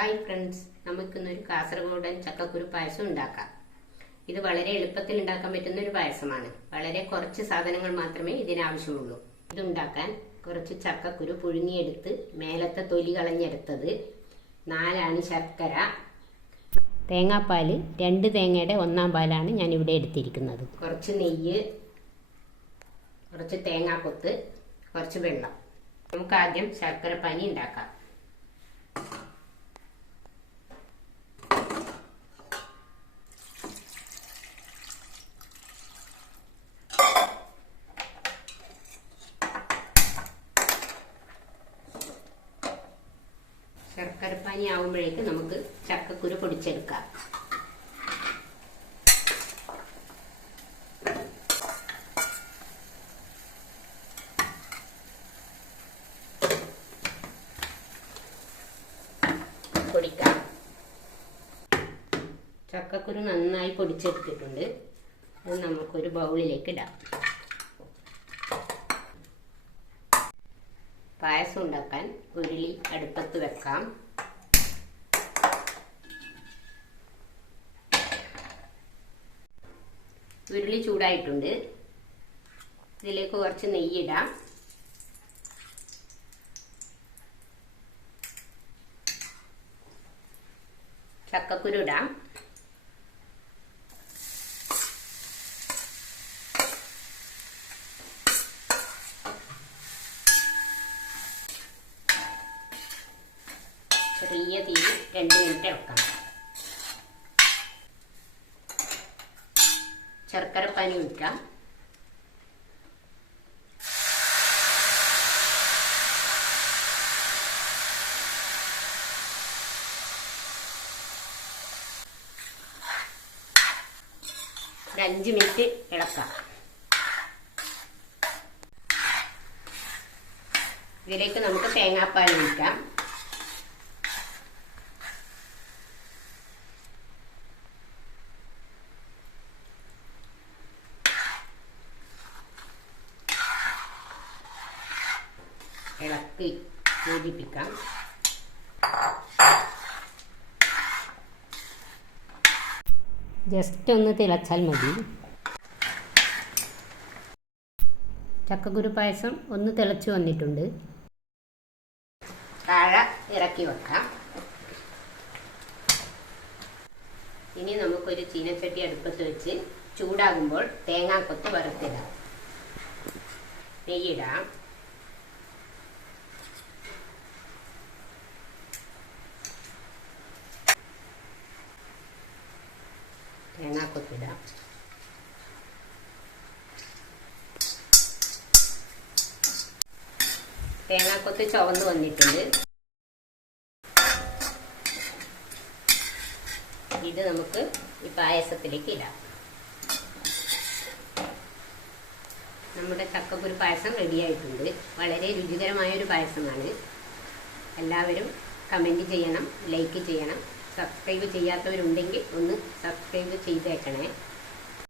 Hi friends, നമുക്കിന്നൊരു കാസർഗോഡൻ ചക്കക്കുരു പായസം ഉണ്ടാക്കാം. ഇത് വളരെ എളുപ്പത്തിൽ ഉണ്ടാക്കാൻ പറ്റുന്ന ഒരു പായസമാണ്. വളരെ കുറച്ച് സാധനങ്ങൾ മാത്രമേ ഇതിനാവശ്യമുള്ളൂ. ഇതുണ്ടാക്കാൻ കുറച്ച് ചക്കക്കുരു പുഴുങ്ങിയെടുത്ത് മേലത്തെ തൊലി കളഞ്ഞെടുത്തത്, 4 അണി ശർക്കര, തേങ്ങാപ്പാൽ 2 തേങ്ങയുടെ 1/4 പാലാണ് ഞാനിവിടെ എടുത്തിരിക്കുന്നത്, കുറച്ച് നെയ്യ്, കുറച്ച് തേങ്ങാക്കൊത്ത്, കുറച്ച് വെള്ളം. നമുക്ക് ആദ്യം ശർക്കര പാനി ഉണ്ടാക്കാം. ശർക്കരപ്പാനി ആവുമ്പോഴേക്ക് നമുക്ക് ചക്കക്കുരു പൊടിച്ചെടുക്കാം. പൊടിക്കാം. ചക്കക്കുരു നന്നായി പൊടിച്ചെടുത്തിട്ടുണ്ട്. അത് നമുക്കൊരു ബൗളിലേക്ക് ഇടാം. പായസം ഉണ്ടാക്കാൻ ഉരുളി അടുപ്പത്ത് വെക്കാം. ഉരുളി ചൂടായിട്ടുണ്ട്. ഇതിലേക്ക് കുറച്ച് നെയ്യിടാം. ചക്കക്കുരു ഇടാം. ചെറിയ തീയിൽ 2 മിനിറ്റ് ഇളക്കണം. ശർക്കരപ്പാനി ഒഴിക്കാം. ഒരു 5 മിനിറ്റ് ഇളക്കാം. ഇതിലേക്ക് നമുക്ക് തേങ്ങാപ്പാൽ ഒഴിക്കാം. ഇളക്കി യോജിപ്പിക്കാം. ജസ്റ്റ് ഒന്ന് തിളച്ചാൽ മതി. ചക്കക്കുരു പായസം ഒന്ന് തിളച്ചു വന്നിട്ടുണ്ട്. താഴെ ഇറക്കി വെക്കാം. ഇനി നമുക്കൊരു ചീനച്ചട്ടി അടുപ്പത്ത് വെച്ച് ചൂടാകുമ്പോൾ തേങ്ങാക്കൊത്ത് വറുത്തിടാം. നെയ്യിടാം. തേങ്ങാക്കൊത്തിടാം. തേങ്ങാക്കൊത്ത് ചുവന്ന് വന്നിട്ടുണ്ട്. ഇത് നമുക്ക് ഈ പായസത്തിലേക്ക് ഇടാം. നമ്മുടെ ചക്കക്കുരു പായസം റെഡിയായിട്ടുണ്ട്. വളരെ രുചികരമായൊരു പായസമാണ്. എല്ലാവരും കമൻറ്റ് ചെയ്യണം, ലൈക്ക് ചെയ്യണം. സബ്സ്ക്രൈബ് ചെയ്യാത്തവരുണ്ടെങ്കിൽ ഒന്ന് സബ്സ്ക്രൈബ് ചെയ്തേക്കണേ.